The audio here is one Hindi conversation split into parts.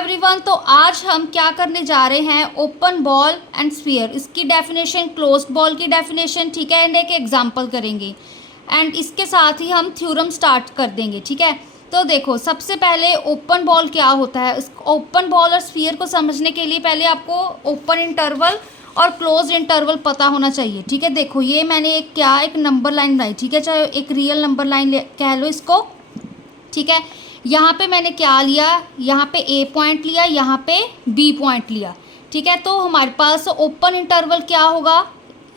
एवरीवन, तो आज हम क्या करने जा रहे हैं, ओपन बॉल एंड स्फीयर, इसकी डेफिनेशन, क्लोज्ड बॉल की डेफिनेशन, ठीक है, एंड एक एग्जांपल करेंगे एंड इसके साथ ही हम थ्योरम स्टार्ट कर देंगे, ठीक है। तो देखो, सबसे पहले ओपन बॉल क्या होता है। ओपन बॉल और स्फीयर को समझने के लिए पहले आपको ओपन इंटरवल और क्लोज इंटरवल पता होना चाहिए, ठीक है। देखो, ये मैंने एक नंबर लाइन बनाई, ठीक है, चाहे एक रियल नंबर लाइन कह लो इसको, ठीक है। यहाँ पे मैंने क्या लिया, यहाँ पे ए पॉइंट लिया, यहाँ पे बी पॉइंट लिया, ठीक है। तो हमारे पास ओपन इंटरवल क्या होगा,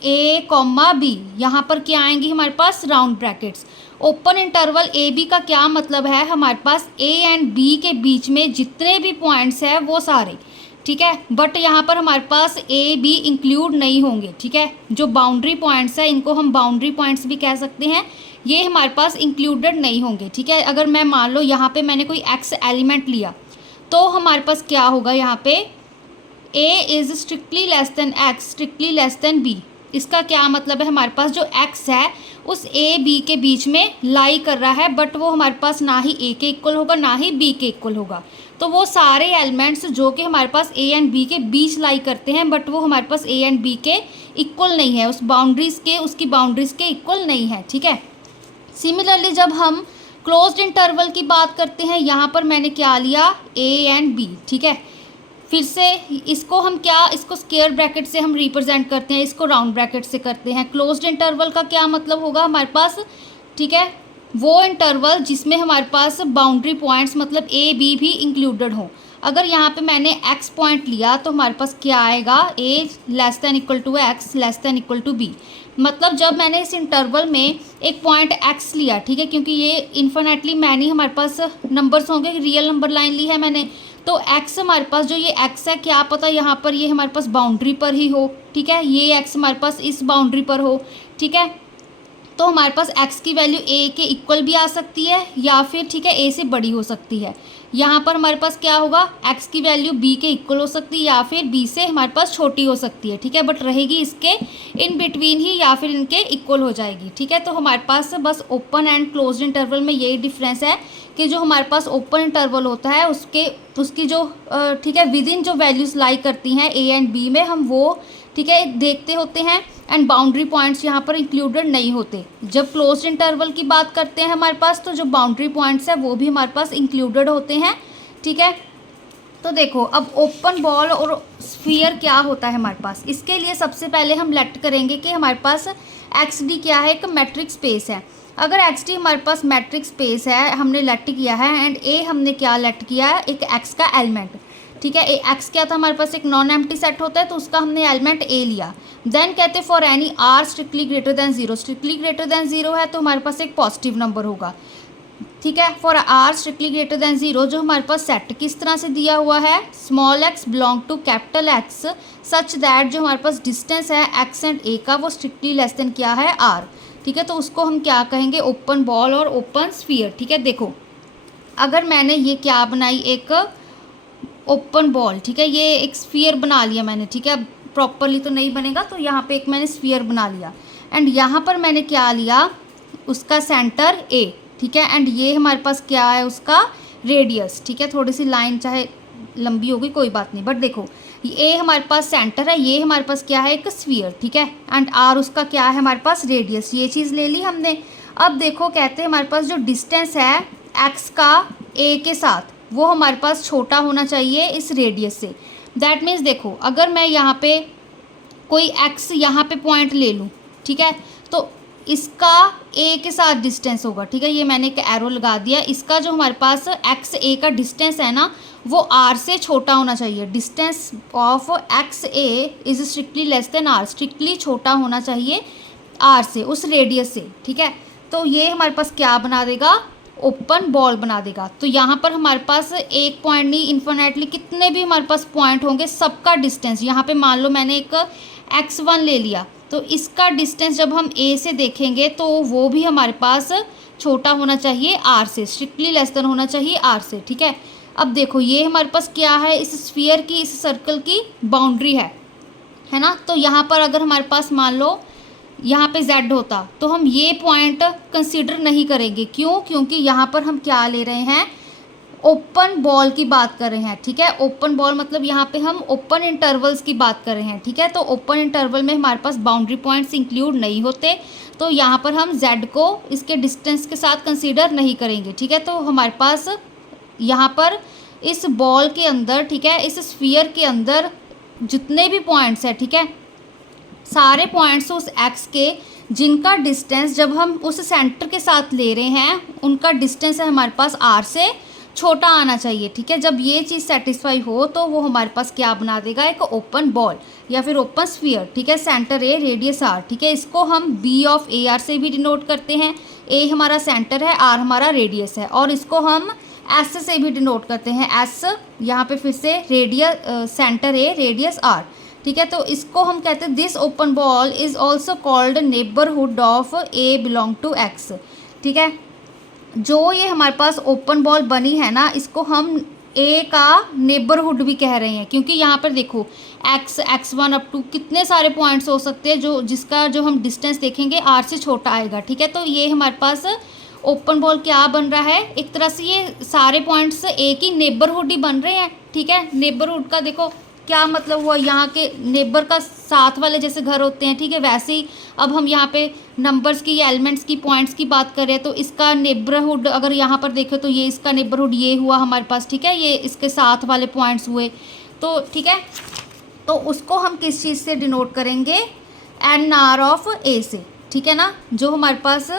ए कॉमा बी, यहाँ पर क्या आएंगी हमारे पास round brackets. Open interval A B का क्या मतलब है, हमारे पास ए एंड बी के बीच में जितने भी पॉइंट्स हैं वो सारे, ठीक है। बट यहाँ पर हमारे पास ए बी इंक्लूड नहीं होंगे, ठीक है। जो बाउंड्री पॉइंट्स है इनको हम बाउंड्री पॉइंट्स भी कह सकते हैं, ये हमारे पास इंक्लूडेड नहीं होंगे, ठीक है। अगर मैं मान लो यहाँ पे मैंने कोई एक्स एलिमेंट लिया तो हमारे पास क्या होगा, यहाँ पे A is strictly less than X, strictly less than B. इसका क्या मतलब है, हमारे पास जो एक्स है उस ए बी के बीच में लाई कर रहा है, बट वो हमारे पास ना ही ए के इक्वल होगा ना ही बी के इक्वल होगा। तो वो सारे एलिमेंट्स जो कि हमारे पास ए एंड बी के बीच लाई करते हैं, बट वो हमारे पास ए एंड बी के इक्वल नहीं है, उसकी बाउंड्रीज़ के इक्वल नहीं है, ठीक है। सिमिलरली जब हम क्लोज्ड इंटरवल की बात करते हैं, यहाँ पर मैंने क्या लिया, ए एंड बी, ठीक है। फिर से इसको स्क्वायर ब्रैकेट से हम रिप्रेजेंट करते हैं, इसको राउंड ब्रैकेट से करते हैं। क्लोज्ड इंटरवल का क्या मतलब होगा हमारे पास, ठीक है, वो इंटरवल जिसमें हमारे पास बाउंड्री पॉइंट्स मतलब ए बी भी इंक्लूडेड हो। अगर यहाँ पे मैंने एक्स पॉइंट लिया तो हमारे पास क्या आएगा, A less than equal to X less than equal to B. मतलब जब मैंने इस इंटरवल में एक पॉइंट एक्स लिया, ठीक है, क्योंकि ये इन्फिनेटली मैनी हमारे पास नंबर्स होंगे, रियल नंबर लाइन ली है मैंने, तो एक्स हमारे पास जो ये एक्स है, क्या पता यहाँ पर ये हमारे पास बाउंड्री पर ही हो, ठीक है, ये एक्स हमारे पास इस बाउंड्री पर हो, ठीक है। तो हमारे पास x की वैल्यू a के इक्वल भी आ सकती है या फिर, ठीक है, a से बड़ी हो सकती है। यहाँ पर हमारे पास क्या होगा, x की वैल्यू b के इक्वल हो सकती है या फिर b से हमारे पास छोटी हो सकती है, ठीक है, बट रहेगी इसके इन बिटवीन ही या फिर इनके इक्वल हो जाएगी, ठीक है। तो हमारे पास बस ओपन एंड क्लोज्ड इंटरवल में यही डिफरेंस है कि जो हमारे पास ओपन इंटरवल होता है उसकी जो ठीक है विद इन जो वैल्यूज़ लाई करती हैं a एंड b में, हम वो, ठीक है, देखते होते हैं एंड बाउंड्री पॉइंट्स यहाँ पर इंक्लूडेड नहीं होते। जब क्लोज्ड इंटरवल की बात करते हैं हमारे पास, तो जो बाउंड्री पॉइंट्स है वो भी हमारे पास इंक्लूडेड होते हैं, ठीक है। तो देखो, अब ओपन बॉल और स्फीयर क्या होता है हमारे पास, इसके लिए सबसे पहले हम लेट करेंगे कि हमारे पास एक्स डी क्या है, एक मैट्रिक स्पेस है। अगर एक्स डी हमारे पास मैट्रिक स्पेस है, हमने लेट किया है, एंड ए हमने क्या लेट किया है, एक एक्स का एलिमेंट, ठीक है। एक्स क्या था हमारे पास, एक नॉन एम्प्टी सेट होता है, तो उसका हमने एलिमेंट ए लिया। देन कहते हैं for any R strictly greater than zero, strictly greater than zero है तो हमारे पास एक पॉजिटिव नंबर होगा, ठीक है। For R strictly greater than zero, जो हमारे पास सेट किस तरह से दिया हुआ है, small X belong to capital X such that, जो हमारे पास डिस्टेंस है एक्स एंड ए का वो स्ट्रिक्टली लेस देन क्या है, आर, ठीक है। तो उसको हम क्या कहेंगे, ओपन बॉल और ओपन स्फीयर, ठीक है। देखो, अगर मैंने ये क्या बनाई, एक ओपन बॉल, ठीक है, ये एक स्फीयर बना लिया मैंने, ठीक है, प्रॉपरली तो नहीं बनेगा, तो यहाँ पे एक मैंने स्फीयर बना लिया एंड यहाँ पर मैंने क्या लिया, उसका सेंटर ए, ठीक है, एंड ये हमारे पास क्या है, उसका रेडियस, ठीक है। थोड़ी सी लाइन चाहे लंबी होगी कोई बात नहीं, बट देखो, ये हमारे पास सेंटर है, ये हमारे पास क्या है, एक स्फीयर, ठीक है, एंड आर उसका क्या है हमारे पास, रेडियस। ये चीज़ ले ली हमने। अब देखो, कहते हैं हमारे पास जो डिस्टेंस है एक्स का ए के साथ, वो हमारे पास छोटा होना चाहिए इस रेडियस से। दैट मीन्स देखो, अगर मैं यहाँ पे कोई एक्स यहाँ पे पॉइंट ले लूँ, ठीक है, तो इसका ए के साथ डिस्टेंस होगा, ठीक है, ये मैंने एक एरो लगा दिया। इसका जो हमारे पास एक्स ए का डिस्टेंस है ना, वो आर से छोटा होना चाहिए। Distance of X A is strictly less than R, strictly छोटा होना चाहिए आर से, उस रेडियस से, ठीक है। तो ये हमारे पास क्या बना देगा, ओपन बॉल बना देगा। तो यहाँ पर हमारे पास एक पॉइंट नहीं, इन्फिनेटली कितने भी हमारे पास पॉइंट होंगे, सबका डिस्टेंस, यहाँ पे मान लो मैंने एक x1 ले लिया, तो इसका डिस्टेंस जब हम a से देखेंगे तो वो भी हमारे पास छोटा होना चाहिए r से, स्ट्रिक्टली लेस देन होना चाहिए r से, ठीक है। अब देखो, ये हमारे पास क्या है, इस स्फीयर की, इस सर्कल की बाउंड्री है ना। तो यहाँ पर अगर हमारे पास मान लो यहाँ पे z होता तो हम ये पॉइंट कंसीडर नहीं करेंगे, क्यों, क्योंकि यहाँ पर हम क्या ले रहे हैं, ओपन बॉल की बात कर रहे हैं, ठीक है। ओपन बॉल मतलब यहाँ पे हम ओपन इंटरवल्स की बात कर रहे हैं, ठीक है। तो ओपन इंटरवल में हमारे पास बाउंड्री पॉइंट्स इंक्लूड नहीं होते, तो यहाँ पर हम z को इसके डिस्टेंस के साथ कंसीडर नहीं करेंगे, ठीक है। तो हमारे पास यहाँ पर इस बॉल के अंदर, ठीक है, इस स्फीयर के अंदर जितने भी पॉइंट्स हैं, ठीक है, सारे पॉइंट्स उस x के जिनका डिस्टेंस जब हम उस सेंटर के साथ ले रहे हैं उनका डिस्टेंस है हमारे पास r से छोटा आना चाहिए, ठीक है। जब ये चीज़ सेटिस्फाई हो तो वो हमारे पास क्या बना देगा, एक ओपन बॉल या फिर ओपन स्फीयर, ठीक है। सेंटर ए, रेडियस आर, ठीक है। इसको हम बी ऑफ ए आर से भी डिनोट करते हैं। ए हमारा सेंटर है, आर हमारा रेडियस है, और इसको हम एस से भी डिनोट करते हैं। एस यहाँ पे फिर से radius, centre A, radius R, ठीक है। तो इसको हम कहते हैं this open ball is also called neighbourhood of A belong to X, ठीक है। जो ये हमारे पास ओपन बॉल बनी है ना, इसको हम ए का नेबरहुड भी कह रहे हैं, क्योंकि यहाँ पर देखो एक्स, x1 अप टू कितने सारे पॉइंट्स हो सकते हैं जिसका जो हम डिस्टेंस देखेंगे आर से छोटा आएगा, ठीक है। तो ये हमारे पास ओपन बॉल क्या बन रहा है, एक तरह से ये सारे पॉइंट्स ए की नेबरहुड ही बन रहे हैं, ठीक है। नेबरहुड का देखो क्या मतलब हुआ, यहाँ के नेबर का साथ वाले जैसे घर होते हैं, ठीक है, वैसे ही अब हम यहाँ पे नंबर्स की या एलिमेंट्स की, पॉइंट्स की बात करें तो इसका नेबरहुड अगर यहाँ पर देखें तो ये इसका नेबरहुड ये हुआ हमारे पास, ठीक है, ये इसके साथ वाले पॉइंट्स हुए, तो ठीक है। तो उसको हम किस चीज़ से डिनोट करेंगे, एन आर ऑफ ए से, ठीक है ना। जो हमारे पास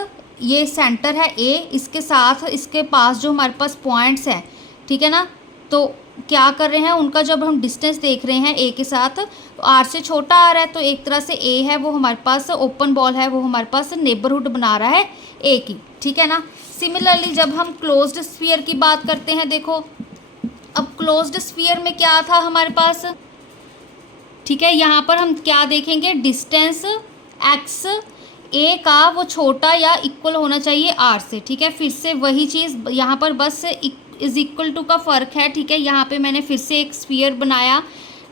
ये सेंटर है ए, इसके साथ इसके पास जो हमारे पास पॉइंट्स हैं, ठीक है ना, तो क्या कर रहे हैं, उनका जब हम डिस्टेंस देख रहे हैं ए के साथ तो आर से छोटा आ रहा है, तो एक तरह से ए है वो हमारे पास ओपन बॉल है, वो हमारे पास नेबरहुड बना रहा है ए की, ठीक है ना। सिमिलरली जब हम क्लोज्ड स्फीयर की बात करते हैं, देखो अब क्लोज्ड स्फीयर में क्या था हमारे पास, ठीक है, यहाँ पर हम क्या देखेंगे, डिस्टेंस एक्स ए का वो छोटा या इक्वल होना चाहिए आर से, ठीक है। फिर से वही चीज़ यहाँ पर बस इज इक्वल टू का फ़र्क है, ठीक है। यहाँ पे मैंने फिर से एक स्फीयर बनाया,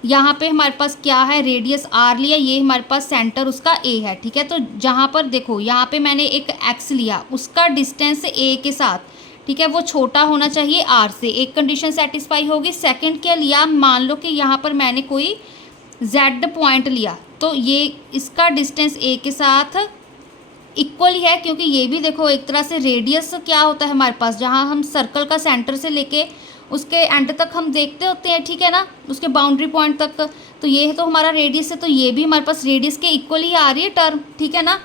यहाँ पे हमारे पास क्या है, रेडियस आर लिया, ये हमारे पास सेंटर उसका ए है, ठीक है। तो जहाँ पर देखो यहाँ पे मैंने एक एक्स लिया, उसका डिस्टेंस ए के साथ, ठीक है, वो छोटा होना चाहिए आर से, एक कंडीशन सेटिस्फाई होगी। सेकंड क्या लिया, मान लो कि यहाँ पर मैंने कोई जेड पॉइंट लिया, तो ये इसका डिस्टेंस ए के साथ इक्वल ही है, क्योंकि ये भी देखो एक तरह से रेडियस क्या होता है हमारे पास, जहाँ हम सर्कल का सेंटर से लेके उसके एंड तक हम देखते होते हैं, ठीक है ना, उसके बाउंड्री पॉइंट तक, तो ये तो हमारा रेडियस है, तो ये भी हमारे पास रेडियस के इक्वल ही आ रही है टर्म, ठीक है ना।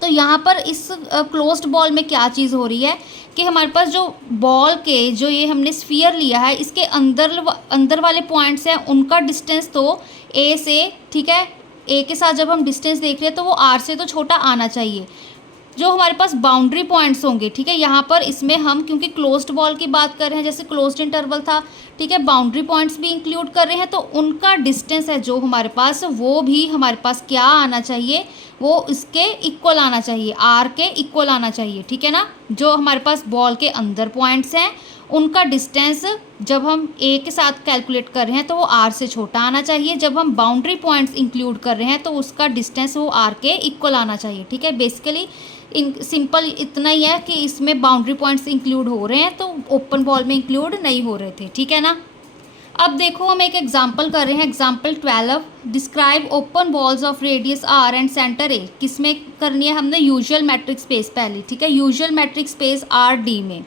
तो यहाँ पर इस क्लोज्ड बॉल में क्या चीज़ हो रही है कि हमारे पास जो बॉल के जो ये हमने स्फीयर लिया है, इसके अंदर वाले पॉइंट्स हैं, उनका डिस्टेंस तो ए से, ठीक है, ए के साथ जब हम डिस्टेंस देख रहे हैं तो वो आर से तो छोटा आना चाहिए। जो हमारे पास बाउंड्री पॉइंट्स होंगे, ठीक है, यहाँ पर इसमें हम क्योंकि क्लोज्ड बॉल की बात कर रहे हैं, जैसे क्लोज्ड इंटरवल था, ठीक है, बाउंड्री पॉइंट्स भी इंक्लूड कर रहे हैं, तो उनका डिस्टेंस है जो हमारे पास, वो भी हमारे पास क्या आना चाहिए, वो इसके इक्वल आना चाहिए, आर के इक्वल आना चाहिए, ठीक है ना। जो हमारे पास बॉल के अंदर पॉइंट्स हैं उनका डिस्टेंस जब हम ए के साथ कैलकुलेट कर रहे हैं तो वो आर से छोटा आना चाहिए, जब हम बाउंड्री पॉइंट्स इंक्लूड कर रहे हैं तो उसका डिस्टेंस वो आर के इक्वल आना चाहिए, ठीक है। बेसिकली सिंपल इतना ही है कि इसमें बाउंड्री पॉइंट्स इंक्लूड हो रहे हैं, तो ओपन बॉल में इंक्लूड नहीं हो रहे थे, ठीक है ना। अब देखो हम एक एग्जांपल कर रहे हैं, example 12, describe open balls of radius R and centre A. किसमें करनी है हमने, यूजुअल मैट्रिक स्पेस पहले, ठीक है, usual metric space R D में।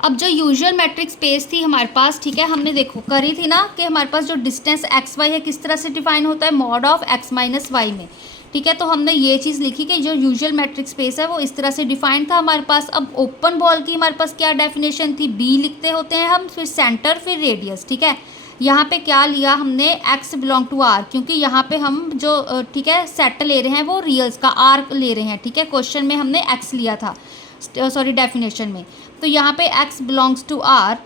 अब जो यूजुअल मैट्रिक स्पेस थी हमारे पास, ठीक है, हमने देखो करी थी ना कि हमारे पास जो डिस्टेंस एक्स वाई है किस तरह से डिफाइन होता है, mod of X minus Y में, ठीक है। तो हमने ये चीज़ लिखी कि जो यूजुअल मैट्रिक स्पेस है वो इस तरह से डिफाइन था हमारे पास। अब ओपन बॉल की हमारे पास क्या डेफिनेशन थी, बी लिखते होते हैं हम, फिर सेंटर, फिर रेडियस, ठीक है। यहाँ पे क्या लिया हमने, एक्स बिलोंग टू आर, क्योंकि यहाँ पे हम जो ठीक है सेट ले रहे हैं वो रियल्स का आर ले रहे हैं, ठीक है। क्वेश्चन में हमने एक्स लिया था, सॉरी डेफिनेशन में। तो यहाँ पे x बिलोंग्स टू r,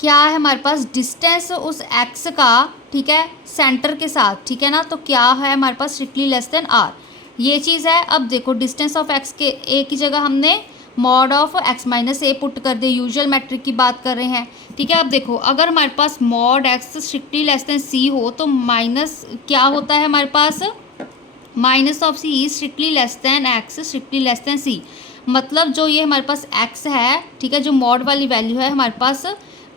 क्या है हमारे पास डिस्टेंस उस x का, ठीक है, सेंटर के साथ, ठीक है ना, तो क्या है हमारे पास स्ट्रिक्टली लेस देन r, ये चीज़ है। अब देखो डिस्टेंस ऑफ x के a की जगह हमने mod of x minus A put कर दे, यूजुअल मैट्रिक की बात कर रहे हैं, ठीक है। अब देखो अगर हमारे पास mod x strictly less than c हो तो माइनस क्या होता है हमारे पास, minus of c strictly less than x strictly less than c, मतलब जो ये हमारे पास x है, ठीक है, जो मॉड वाली वैल्यू है हमारे पास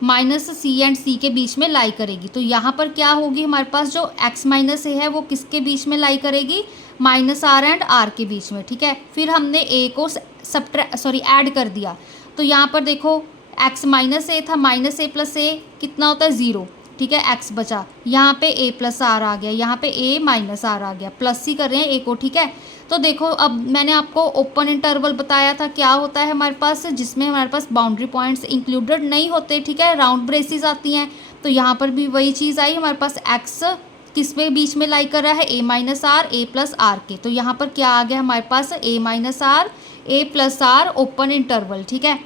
माइनस सी एंड सी के बीच में लाई करेगी। तो यहाँ पर क्या होगी, हमारे पास जो x माइनस ए है वो किसके बीच में लाई करेगी, माइनस आर एंड आर के बीच में, ठीक है। फिर हमने a को ऐड कर दिया, तो यहाँ पर देखो x माइनस ए था, माइनस ए प्लस ए कितना होता है 0, ठीक है, x बचा, यहाँ पे a प्लस आर आ गया, यहाँ पे a माइनस आर आ गया, प्लस ही कर रहे हैं a को, ठीक है। तो देखो अब मैंने आपको ओपन इंटरवल बताया था क्या होता है हमारे पास, जिसमें हमारे पास बाउंड्री पॉइंट्स इंक्लूडेड नहीं होते, ठीक है, राउंड ब्रेसेस आती हैं। तो यहाँ पर भी वही चीज़ आई, हमारे पास x किस में बीच में लाई कर रहा है, a minus R a plus R के। तो यहाँ पर क्या आ गया हमारे पास, a minus R a plus R open interval, ठीक है।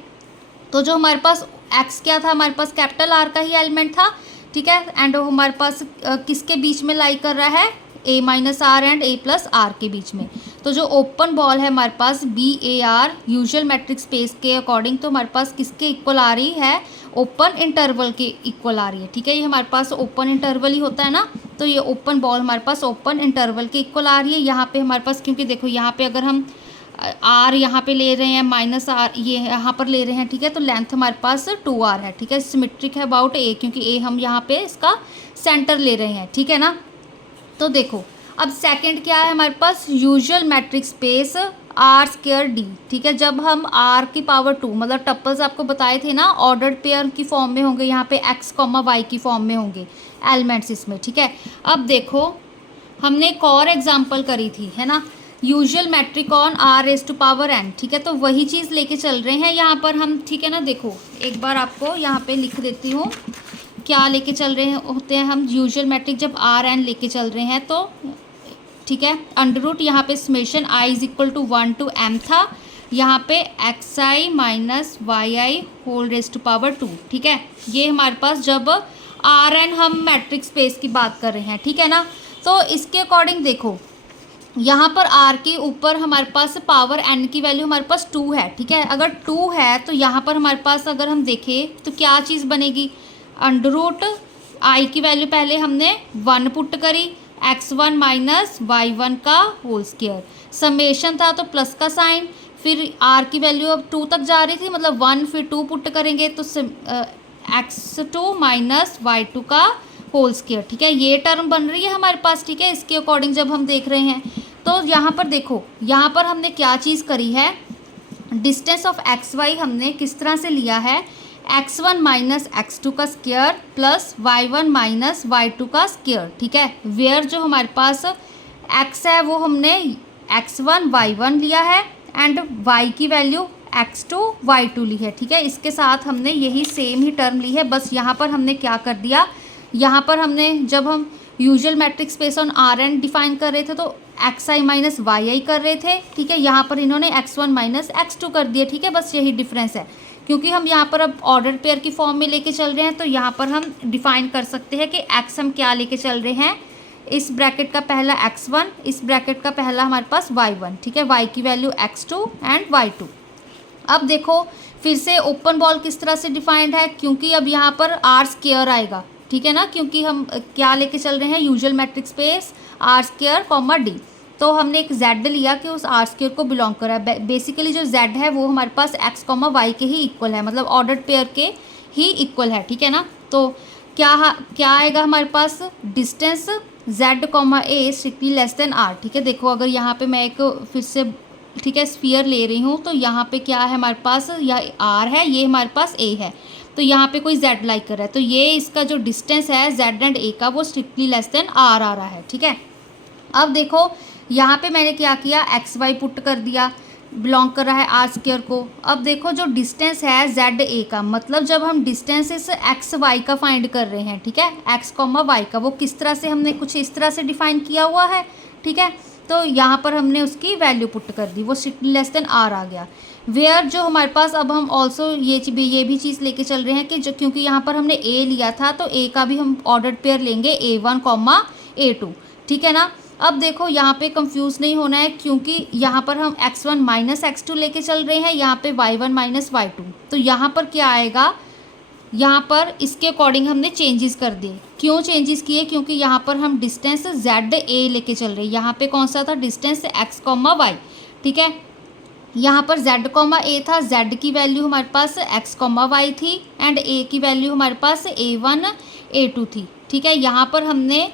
तो जो हमारे पास x क्या था, हमारे पास कैपिटल R का ही एलिमेंट था, ठीक है, एंड हमारे पास किसके बीच में लाई कर रहा है, a minus R and a plus R के बीच में। तो जो ओपन बॉल है हमारे पास BAR यूजुअल मैट्रिक स्पेस के अकॉर्डिंग तो हमारे पास किसके इक्वल आ रही है, ओपन इंटरवल के इक्वल आ रही है, ठीक है। ये हमारे पास ओपन इंटरवल ही होता है ना, तो ये ओपन बॉल हमारे पास ओपन इंटरवल के इक्वल आ रही है। यहाँ पे हमारे पास, क्योंकि देखो यहाँ पे अगर हम आर यहाँ पे ले रहे हैं, माइनस आर ये यहाँ पर ले रहे हैं, ठीक है, तो लेंथ हमारे पास 2r है, ठीक है, सिमेट्रिक है अबाउट a, क्योंकि a हम यहाँ पे इसका सेंटर ले रहे हैं, ठीक है ना। तो देखो अब सेकंड क्या है हमारे पास, usual metric space R square D, ठीक है। जब हम r की पावर 2 मतलब टप्पल्स आपको बताए थे ना, ऑर्डर्ड पेयर की फॉर्म में होंगे, यहाँ पे x, y की फॉर्म में होंगे एलिमेंट्स इसमें, ठीक है। अब देखो हमने एक और एग्जाम्पल करी थी, है ना, usual metric on r raise to power n, ठीक है। तो वही चीज़ लेके चल रहे हैं यहाँ पर हम, ठीक है ना। देखो एक बार आपको यहाँ पे लिख देती हूँ क्या लेके चल रहे होते हैं हम, यूजुअल मैट्रिक जब r n लेके चल रहे हैं तो, ठीक है, अंडर रूट यहाँ पे summation i is equal to 1 to m था, यहाँ पे xi माइनस yi whole raise to power 2, ठीक है। ये हमारे पास जब rn हम मैट्रिक स्पेस की बात कर रहे हैं, ठीक है ना। तो इसके अकॉर्डिंग देखो यहाँ पर r के ऊपर हमारे पास पावर n की वैल्यू हमारे पास 2 है, ठीक है। अगर 2 है तो यहाँ पर हमारे पास अगर हम देखें तो क्या चीज़ बनेगी, अंडर रूट i की वैल्यू पहले हमने 1 पुट करी, x1 माइनस y1 का होल स्क्वायर, समेशन था तो प्लस का साइन, फिर r की वैल्यू अब 2 तक जा रही थी, मतलब 1 फिर 2 पुट करेंगे तो x2 माइनस y2 का होल स्क्वायर, ठीक है। ये टर्म बन रही है हमारे पास, ठीक है, इसके अकॉर्डिंग जब हम देख रहे हैं। तो यहाँ पर देखो, यहाँ पर हमने क्या चीज़ करी है, डिस्टेंस ऑफ xy हमने किस तरह से लिया है, x1 माइनस x2 का square plus y1 minus y2 का स्क्वायर, ठीक है। वेयर जो हमारे पास x है वो हमने x1 y1 लिया है एंड y की वैल्यू x2 y2 ली है, ठीक है। इसके साथ हमने यही सेम ही टर्म ली है, बस यहाँ पर हमने क्या कर दिया, यहाँ पर हमने जब हम usual metric space on Rn define कर रहे थे तो xi माइनस yi कर रहे थे, ठीक है। यहाँ पर इन्होंने x1 माइनस x2 कर दिया, ठीक है, बस यही डिफरेंस है। क्योंकि हम यहाँ पर अब ऑर्डर पेयर की फॉर्म में लेके चल रहे हैं तो यहाँ पर हम डिफाइन कर सकते हैं कि x हम क्या लेके चल रहे हैं, इस ब्रैकेट का पहला x1, इस ब्रैकेट का पहला हमारे पास y1, ठीक है, y की वैल्यू x2 एंड y2। अब देखो फिर से ओपन बॉल किस तरह से डिफाइंड है, क्योंकि अब यहाँ पर r स्क्वायर आएगा, ठीक है ना, क्योंकि हम क्या लेके चल रहे हैं, usual metric space r square comma d। तो हमने एक z लिया कि उस r स्क्वायर को बिलोंग कर रहा है, बेसिकली जो z है वो हमारे पास x कॉमा y के ही इक्वल है, मतलब ऑर्डर्ड पेयर के ही इक्वल है, ठीक है ना। तो क्या आएगा हमारे पास, distance z comma a strictly less than r, ठीक है। देखो अगर यहाँ पे मैं एक फिर से, ठीक है, स्फीयर ले रही हूँ तो यहाँ पे क्या है हमारे पास, यह r है, ये हमारे पास a है, तो यहाँ पे कोई z लाइक कर रहा है, तो ये इसका जो डिस्टेंस है z एंड a का वो स्ट्रिक्टली लेस देन r आ रहा है, ठीक है। अब देखो यहाँ पे मैंने क्या किया, एक्स वाई पुट कर दिया, बिलोंग कर रहा है आर स्क्वायर को। अब देखो जो डिस्टेंस है जेड ए का, मतलब जब हम डिस्टेंस इस एक्स वाई का फाइंड कर रहे हैं, ठीक है, एक्स कॉमा वाई का, वो किस तरह से हमने कुछ इस तरह से डिफाइन किया हुआ है, ठीक है। तो यहाँ पर हमने उसकी वैल्यू पुट कर दी, वो स्ट्रिक्टली लेस देन आर आ गया। वेयर जो हमारे पास, अब हम ऑल्सो ये भी चीज़ लेके चल रहे हैं कि जो, क्योंकि यहाँ पर हमने ए लिया था तो ए का भी हम ऑर्डर्ड पेयर लेंगे A1 कॉमा A2, ठीक है ना। अब देखो यहाँ पे कंफ्यूज नहीं होना है, क्योंकि यहाँ पर हम x1 माइनस x2 लेके चल रहे हैं, यहाँ पे y1 माइनस y2। तो यहाँ पर क्या आएगा, यहाँ पर इसके अकॉर्डिंग हमने चेंजेस कर दिए। क्यों चेंजेस किए, क्योंकि यहाँ पर हम डिस्टेंस z a लेके चल रहे हैं, यहाँ पे कौन सा था, डिस्टेंस x कॉमा y, ठीक है। यहाँ पर z कॉमा ए था, z की वैल्यू हमारे पास x कॉमा वाई थी एंड a की वैल्यू हमारे पास a1 a2 थी। ठीक है, यहाँ पर हमने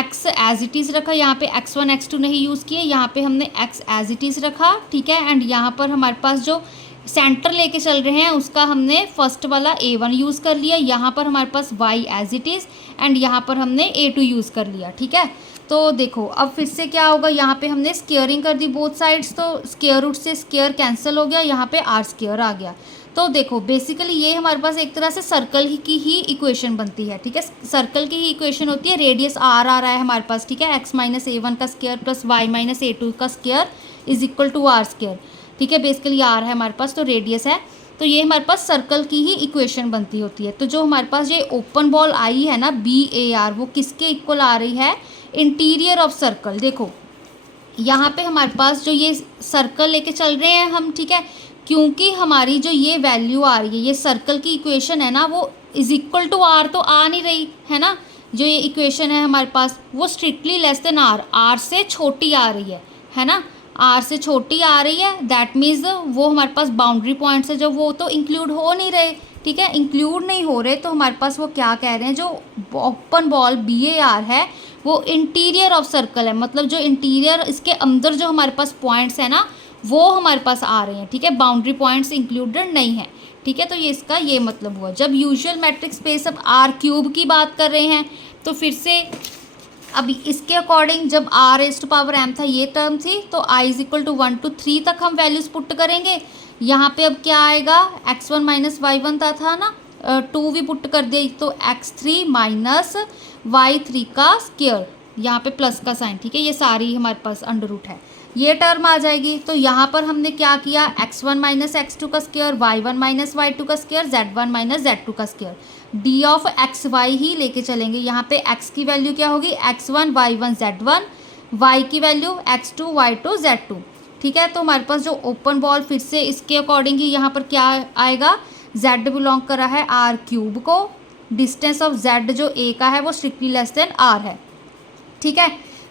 x एज इट इज़ रखा, यहाँ पे x1 x2 नहीं यूज़ किए, यहाँ पे हमने x एज इट इज़ रखा। ठीक है, एंड यहाँ पर हमारे पास जो सेंटर लेके चल रहे हैं उसका हमने फर्स्ट वाला a1 यूज़ कर लिया, यहाँ पर हमारे पास y as it is and यहाँ पर हमने a2 यूज़ कर लिया। ठीक है, तो देखो अब फिर से क्या होगा, यहाँ पे हमने स्क्वेयरिंग कर दी बोथ साइड्स, तो स्क्वेयर रूट से स्क्वेयर कैंसिल हो गया, यहाँ पे आर स्क्वेयर आ गया। तो देखो बेसिकली ये हमारे पास एक तरह से सर्कल की ही इक्वेशन बनती है। ठीक है, सर्कल की ही इक्वेशन होती है, रेडियस आर आ रहा है हमारे पास। ठीक है, x माइनस a1 का square plus y minus a2 का square is equal to R square. ठीक है, बेसिकली आर है हमारे पास, तो रेडियस है, तो ये हमारे पास सर्कल की ही इक्वेशन बनती होती है। तो जो हमारे पास ये ओपन बॉल आई है ना BAR, वो किसके इक्वल आ रही है, इंटीरियर ऑफ सर्कल। देखो यहाँ पे हमारे पास जो ये सर्कल लेके चल रहे हैं हम, ठीक है, क्योंकि हमारी जो ये वैल्यू आ रही है, ये सर्कल की इक्वेशन है ना, वो इज इक्वल टू आर तो आ नहीं रही है ना, जो ये इक्वेशन है हमारे पास वो strictly less than R, R से छोटी आ रही है ना, आर से छोटी आ रही है। दैट मीन्स वो हमारे पास बाउंड्री पॉइंट्स है जो वो तो इंक्लूड हो नहीं रहे। ठीक है, इंक्लूड नहीं हो रहे, तो हमारे पास वो क्या कह रहे हैं, जो ओपन बॉल BAR है वो इंटीरियर ऑफ सर्कल है, मतलब जो इंटीरियर इसके अंदर जो हमारे पास पॉइंट्स है ना वो हमारे पास आ रहे हैं। ठीक है, बाउंड्री पॉइंट्स इंक्लूडेड नहीं है। ठीक है, तो ये इसका ये मतलब हुआ। जब यूजुअल मैट्रिक्स स्पेस अब R³ की बात कर रहे हैं, तो फिर से अब इसके अकॉर्डिंग जब r⁻m था ये टर्म थी, तो i is equal to 1 to 3 तक हम वैल्यूज पुट करेंगे। यहाँ पे अब क्या आएगा, x1 माइनस y1 था ना, 2 भी पुट कर दिया, तो x3 माइनस y3 का स्क्वायर, यहाँ पे प्लस का साइन। ठीक है, ये सारी हमारे पास अंडर रूट है, ये टर्म आ जाएगी। तो यहाँ पर हमने क्या किया, x1 माइनस x2 का स्क्वायर, y1 माइनस y2 का स्क्वायर, z1 माइनस z2 का square, d of x why he लेके चलेंगे। यहाँ पे x की वैल्यू क्या होगी, x1 y1 z1, y की वैल्यू x2 y2 z2। ठीक है, तो हमारे पास जो ओपन बॉल फिर से इसके अकॉर्डिंग ही यहाँ पर क्या आएगा, z बिलोंग कर रहा है R³ को, डिस्टेंस ऑफ z जो a का है वो स्ट्रिक्टली लेस देन r है। ठीक है,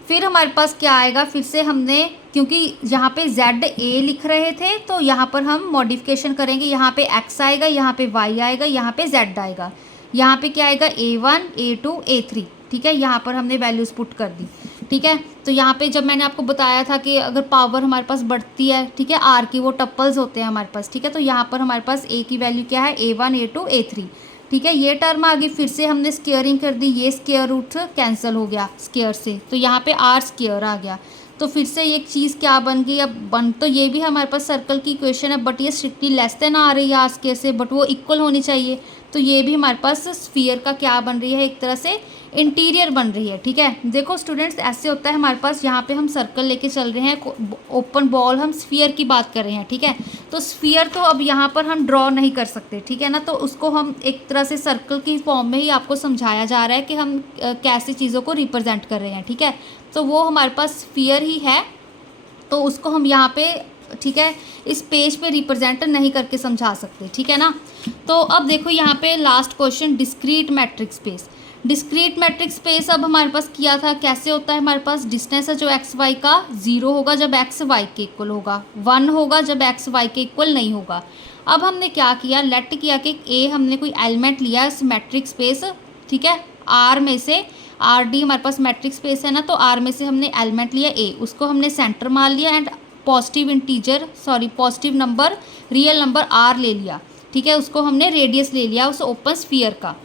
फिर हमारे पास क्या आएगा, फिर से हमने क्योंकि यहाँ पे ZA लिख रहे थे तो यहाँ पर हम मॉडिफिकेशन करेंगे, यहाँ पे x आएगा, यहाँ पे y आएगा, यहाँ पे z आएगा, यहाँ पे क्या आएगा A1 A2 A3। ठीक है, यहाँ पर हमने वैल्यूज़ पुट कर दी। ठीक है, तो यहाँ पे जब मैंने आपको बताया था कि अगर पावर हमारे पास बढ़ती है, ठीक है, R की वो टप्पल्स होते हैं हमारे पास। ठीक है, तो यहाँ पर हमारे पास A की वैल्यू क्या है, A1 A2 A3। ठीक है, ये टर्म आ गई, फिर से हमने स्क्वेयरिंग कर दी, ये स्क्वेयर रूट कैंसिल हो गया स्क्वेयर से, तो यहाँ पे R स्क्वेयर आ गया। तो फिर से एक चीज़ क्या बन गई, अब बन तो ये भी हमारे पास सर्कल की इक्वेशन है, बट ये स्ट्रिक्टली लेस देन आ रही है आर स्क्वेयर से, बट वो इक्वल होनी चाहिए। तो ये भी हमारे पास स्फीयर का क्या बन रही है, एक तरह से इंटीरियर बन रही है। ठीक है, देखो स्टूडेंट्स ऐसे होता है हमारे पास, यहाँ पे हम सर्कल लेके चल रहे हैं, ओपन बॉल हम स्फीयर की बात कर रहे हैं। ठीक है, तो स्फीयर तो अब यहाँ पर हम ड्रॉ नहीं कर सकते। ठीक है ना, तो उसको हम एक तरह से सर्कल की फॉर्म में ही आपको समझाया जा रहा है कि हम कैसी चीज़ों को रिप्रेजेंट कर रहे हैं। ठीक है, तो वो हमारे पास स्फीयर ही है, तो उसको हम यहाँ पे, ठीक है, इस पेज पे रिप्रेजेंट नहीं करके समझा सकते। ठीक है ना, तो अब देखो यहाँ पे last question, discrete matrix space. Discrete matrix space अब हमारे पास किया था, कैसे होता है, हमारे पास डिस्टेंस है जो एक्स वाई का 0 होगा जब एक्स वाई के इक्वल होगा, 1 होगा जब एक्स वाई के इक्वल नहीं होगा। अब हमने क्या किया, लेट किया कि ए हमने कोई एलिमेंट लिया इस मैट्रिक्स स्पेस, ठीक है, आर में से, आर डी हमारे पास मैट्रिक्स स्पेस है ना, तो आर में से हमने एलिमेंट लिया ए, उसको हमने सेंटर मान लिया and positive number real number R ले लिया। ठीक है, उसको हमने रेडियस ले लिया उस ओपन स्फीयर का।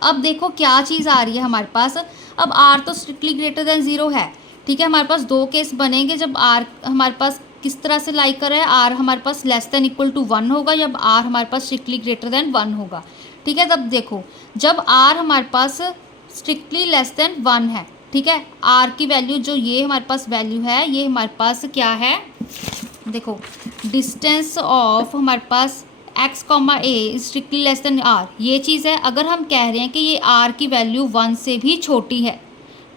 अब देखो क्या चीज़ आ रही है हमारे पास, अब आर तो स्ट्रिक्टली ग्रेटर देन 0 है। ठीक है, हमारे पास दो केस बनेंगे जब आर हमारे पास किस तरह से लाइक कर रहा है, आर हमारे पास लेस देन इक्वल टू 1 होगा, जब आर हमारे पास स्ट्रिक्टली ग्रेटर देन 1 होगा। ठीक है, तब देखो जब आर हमारे पास स्ट्रिक्टली लेस देन 1 है, ठीक है, आर की वैल्यू जो ये हमारे पास वैल्यू है, ये हमारे पास क्या है, देखो डिस्टेंस ऑफ हमारे पास x comma A strictly less than R, ये चीज़ है। अगर हम कह रहे हैं कि ये r की वैल्यू 1 से भी छोटी है,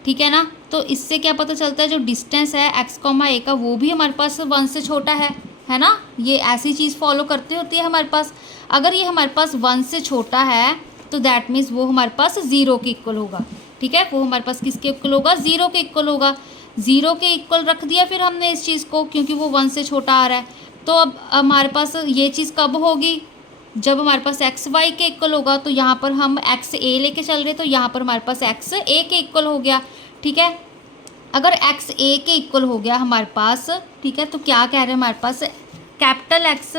ठीक है ना, तो इससे क्या पता चलता है जो डिस्टेंस है x कॉमा ए का वो भी हमारे पास 1 से छोटा है ना, ये ऐसी चीज़ फॉलो करती होती है हमारे पास। अगर ये हमारे पास 1 से छोटा है तो दैट मीन्स वो हमारे पास 0 के इक्वल होगा। ठीक है, वो हमारे पास किसके इक्वल होगा, 0 के इक्वल होगा। 0 के इक्वल रख दिया फिर हमने इस चीज़ को, क्योंकि वो 1 से छोटा आ रहा है। तो अब हमारे पास ये चीज़ कब होगी, जब हमारे पास एक्स वाई के इक्वल होगा। तो यहाँ पर हम एक्स ए लेके चल रहे, तो यहाँ पर हमारे पास एक्स ए के इक्वल हो गया, ठीक है। अगर एक्स ए के इक्वल हो गया हमारे पास, ठीक है, तो क्या कह रहे हैं हमारे पास, कैपिटल एक्स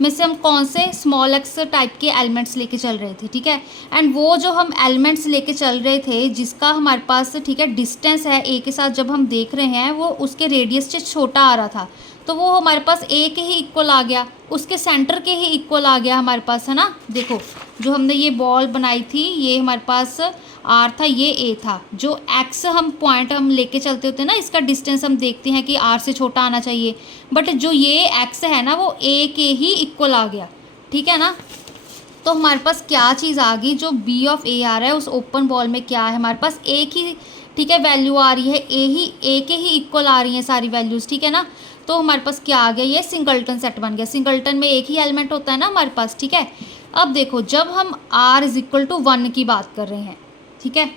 में से हम कौन से स्मॉल एक्स टाइप के एलिमेंट्स लेके चल रहे थे, ठीक है। एंड वो जो हम एलिमेंट्स लेके चल रहे थे जिसका हमारे पास, ठीक है, डिस्टेंस है ए के साथ, जब हम देख रहे हैं वो उसके रेडियस से छोटा आ रहा था, तो वो हमारे पास ए के ही इक्वल आ गया, उसके सेंटर के ही इक्वल आ गया हमारे पास, है ना। देखो जो हमने ये बॉल बनाई थी, ये हमारे पास आर था, ये ए था। जो एक्स हम पॉइंट हम लेके चलते होते हैं ना, इसका डिस्टेंस हम देखते हैं कि आर से छोटा आना चाहिए, बट जो ये एक्स है ना वो ए के ही इक्वल आ गया, ठीक है ना। तो हमारे पास क्या चीज़ आ गई, जो बी ऑफ ए आ रहा है उस ओपन बॉल में क्या है हमारे पास, एक ही, ठीक है, वैल्यू आ रही है, ए के ही इक्वल आ रही हैं सारी वैल्यूज़, ठीक है ना। तो हमारे पास क्या आ गया, ये सिंगल्टन सेट बन गया। सिंगल्टन में एक ही एलिमेंट होता है ना हमारे पास, ठीक है। अब देखो जब हम r इज इक्वल टू 1 की बात कर रहे हैं, ठीक है,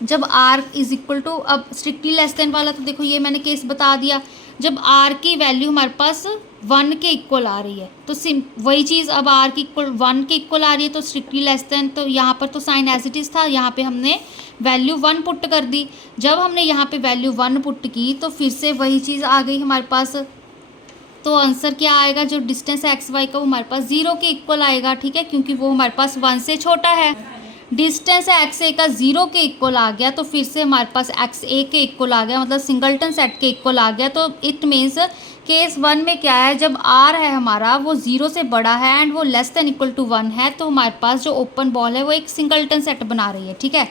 जब r इज इक्वल टू, अब स्ट्रिक्टली लेस देन वाला तो देखो ये मैंने केस बता दिया, जब r की वैल्यू हमारे पास 1 के इक्वल आ रही है, तो वही चीज़ अब r की इक्वल 1 के इक्वल आ रही है, तो स्ट्रिक्टली लेस देन, तो यहाँ पर तो साइन एज इट इज़ था, यहाँ पे हमने वैल्यू 1 पुट कर दी। जब हमने यहाँ पे वैल्यू 1 पुट की तो फिर से वही चीज़ आ गई हमारे पास, तो आंसर क्या आएगा, जो डिस्टेंस है एक्स वाई का वो हमारे पास 0 के इक्वल आएगा, ठीक है, क्योंकि वो हमारे पास 1 से छोटा है। डिस्टेंस है एक्स ए का 0 के इक्वल आ गया, तो फिर से हमारे पास एक्स ए के इक्वल आ गया, मतलब सिंगल्टन सेट के इक्वल आ गया। तो इट मीन्स केस 1 में क्या है, जब r है हमारा वो 0 से बड़ा है एंड वो लेस देन इक्वल टू 1 है, तो हमारे पास जो ओपन बॉल है वो एक सिंगल्टन सेट बना रही है, ठीक है।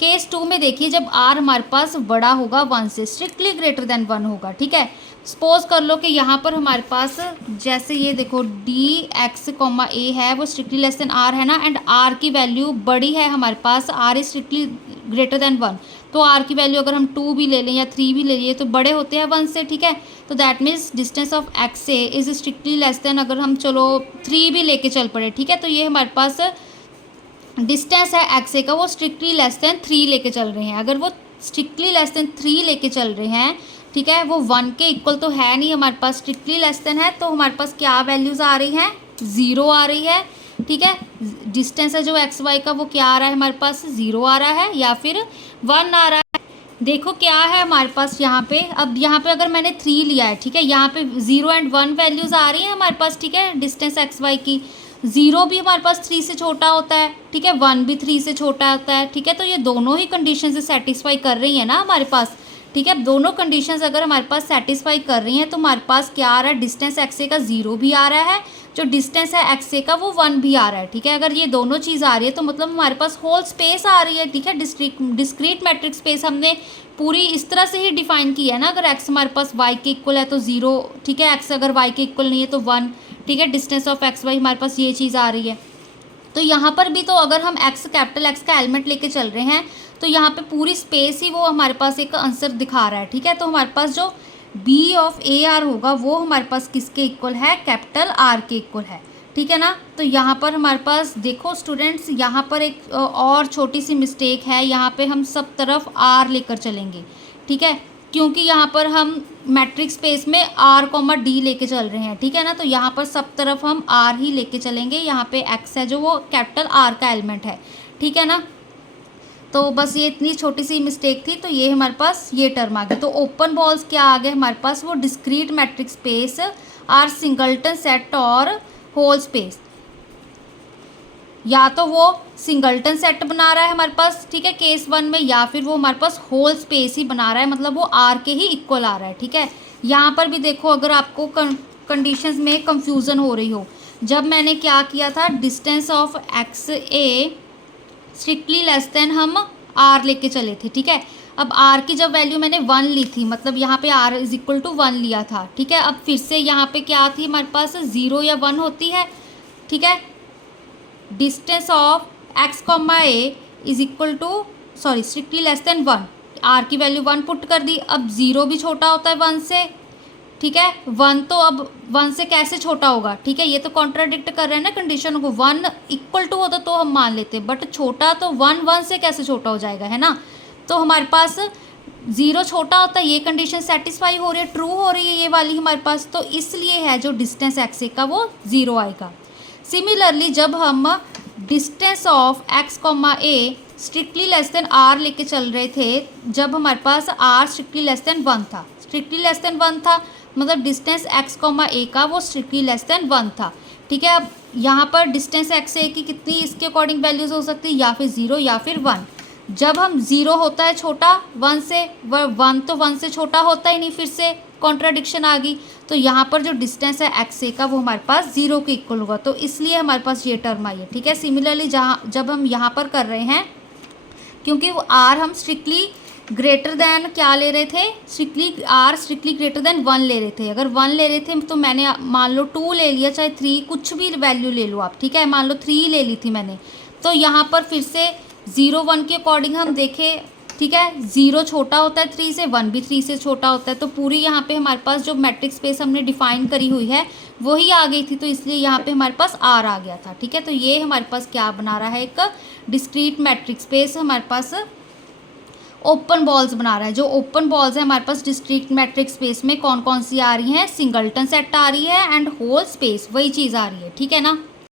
केस 2 में देखिए, जब r हमारे पास बड़ा होगा 1 से, स्ट्रिक्टली ग्रेटर देन 1 होगा, ठीक है। सपोज कर लो कि यहाँ पर हमारे पास जैसे ये देखो डी एक्स कॉमा ए है, वो स्ट्रिक्टली लेस देन आर है ना, एंड आर की वैल्यू बड़ी है हमारे पास, R is strictly greater than 1, तो आर की वैल्यू अगर हम 2 भी ले लें या 3 भी ले लिए तो बड़े होते हैं 1 से, ठीक है। तो that means distance of X A is strictly less then, अगर हम चलो 3 भी लेके चल पड़े, ठीक है, तो ये हमारे पास डिस्टेंस है एक्स ए का, वो स्ट्रिक्टली लेस देन 3 लेके चल रहे हैं। अगर वो स्ट्रिक्टली लेस देन 3 लेके चल रहे हैं, ठीक है, वो 1 के इक्वल तो है नहीं हमारे पास, स्ट्रिक्टली लेस देन है, तो हमारे पास क्या वैल्यूज़ आ रही हैं, 0 आ रही है, ठीक है। डिस्टेंस है जो एक्स वाई का वो क्या आ रहा है हमारे पास, 0 आ रहा है या फिर 1 आ रहा है। देखो क्या है हमारे पास यहाँ पे, अब यहाँ पे अगर मैंने 3 लिया है, ठीक है, यहाँ पे 0 एंड 1 वैल्यूज़ आ रही हैं हमारे पास, ठीक है, डिस्टेंस एक्स वाई की। 0 भी हमारे पास 3 से छोटा होता है, ठीक है, 1 भी 3 से छोटा होता है, ठीक है। तो ये दोनों ही कंडीशन से सेटिस्फाई कर रही है ना हमारे पास, ठीक है। दोनों कंडीशंस अगर हमारे पास सेटिस्फाई कर रही हैं तो हमारे पास क्या आ रहा है, डिस्टेंस एक्स ए का 0 भी आ रहा है, जो डिस्टेंस है एक्स ए का वो 1 भी आ रहा है, ठीक है। अगर ये दोनों चीज़ आ रही है तो मतलब हमारे पास होल स्पेस आ रही है, ठीक है। डिस्क्रीट मैट्रिक्स स्पेस हमने पूरी इस तरह से ही डिफाइन की है ना, अगर एक्स हमारे पास वाई के इक्वल है तो 0, ठीक है, एक्स अगर वाई के इक्वल नहीं है तो 1, ठीक है। डिस्टेंस ऑफ एक्स वाई हमारे पास ये चीज़ आ रही है। तो यहाँ पर भी तो अगर हम एक्स कैपिटल एक्स का एलिमेंट लेके चल रहे हैं तो यहाँ पे पूरी स्पेस ही वो हमारे पास एक आंसर दिखा रहा है, ठीक है। तो हमारे पास जो बी ऑफ ए आर होगा वो हमारे पास किसके इक्वल है, कैपिटल आर के इक्वल है, ठीक है ना। तो यहाँ पर हमारे पास देखो स्टूडेंट्स, यहाँ पर एक और छोटी सी मिस्टेक है, यहाँ पे हम सब तरफ आर लेकर चलेंगे, ठीक है, क्योंकि यहाँ पर हम मैट्रिक्स स्पेस में आर कॉमा डी लेके चल रहे हैं, ठीक है ना। तो यहाँ पर सब तरफ हम आर ही लेके चलेंगे, यहाँ पे एक्स है जो वो कैपिटल आर का एलिमेंट है, ठीक है ना। तो बस ये इतनी छोटी सी मिस्टेक थी, तो ये हमारे पास ये टर्म आ गई। तो ओपन बॉल्स क्या आ गए हमारे पास, वो discrete metric space or singleton set और होल स्पेस, या तो वो सिंगल्टन सेट बना रहा है हमारे पास, ठीक है, केस 1 में, या फिर वो हमारे पास होल स्पेस ही बना रहा है, मतलब वो आर के ही इक्वल आ रहा है, ठीक है। यहाँ पर भी देखो, अगर आपको कंडीशंस में कंफ्यूजन हो रही हो, जब मैंने क्या किया था, distance of X A strictly less then हम आर लेके चले थे, ठीक है। अब आर की जब वैल्यू मैंने 1 ली थी, मतलब यहाँ पे आर इज इक्वल टू 1 लिया था, ठीक है। अब फिर से यहाँ पे क्या थी हमारे पास, 0 या 1 होती है, ठीक है। Distance of X comma A is equal to, sorry, strictly less than 1, R की वैल्यू 1 पुट कर दी। अब 0 भी छोटा होता है 1 से, ठीक है। 1 तो अब 1 से कैसे छोटा होगा, ठीक है, ये तो कॉन्ट्राडिक्ट कर रहे हैं ना कंडीशन को। 1 इक्वल टू होता तो हम मान लेते, बट छोटा तो 1 1 से कैसे छोटा हो जाएगा, है ना। तो हमारे पास ज़ीरो छोटा होता है, ये कंडीशन सेटिस्फाई हो रही है, ट्रू हो रही है ये वाली हमारे पास, तो इसलिए है जो डिस्टेंस एक्स ए का वो ज़ीरो आएगा। सिमिलरली जब हम distance of X comma A strictly less than R लेके चल रहे थे, जब हमारे पास R strictly less than one था, स्ट्रिक्टली लेस देन वन था मतलब डिस्टेंस एक्स कॉमा ए का वो स्ट्रिक्टली लेस देन वन था, ठीक है। अब यहाँ पर डिस्टेंस एक्स ए की कितनी इसके अकॉर्डिंग वैल्यूज़ हो सकती है, या फिर ज़ीरो या फिर वन। जब हम ज़ीरो होता है छोटा वन से, वन तो वन से छोटा होता ही नहीं, फिर से कॉन्ट्राडिक्शन आ गई, तो यहाँ पर जो डिस्टेंस है एक्स ए का वो हमारे पास ज़ीरो के इक्वल होगा, तो इसलिए हमारे पास ये टर्म आई है, ठीक है। सिमिलरली जब हम यहाँ पर कर रहे हैं, क्योंकि वो आर हम स्ट्रिक्टली ग्रेटर दैन क्या ले रहे थे, स्ट्रिक्टली ग्रेटर दैन वन ले रहे थे। अगर वन ले रहे थे तो मैंने मान लो टू ले लिया, चाहे थ्री, कुछ भी वैल्यू ले लो आप, ठीक है। मान लो थ्री ले ली थी मैंने, तो यहाँ पर फिर से ज़ीरो वन के अकॉर्डिंग हम देखें, ठीक है, ज़ीरो छोटा होता है थ्री से, वन भी थ्री से छोटा होता है, तो पूरी यहाँ पे हमारे पास जो मैट्रिक्स स्पेस हमने डिफाइन करी हुई है वही आ गई थी, तो इसलिए यहाँ पे हमारे पास आर आ गया था, ठीक है। तो ये हमारे पास क्या बना रहा है, एक डिस्क्रीट मैट्रिक्स स्पेस हमारे पास ओपन बॉल्स बना रहा है। जो ओपन बॉल्स है हमारे पास डिस्क्रीट मैट्रिक्स स्पेस में कौन कौन सी आ रही हैं, सिंगलटन सेट आ रही है एंड होल स्पेस, वही चीज़ आ रही है, ठीक है ना।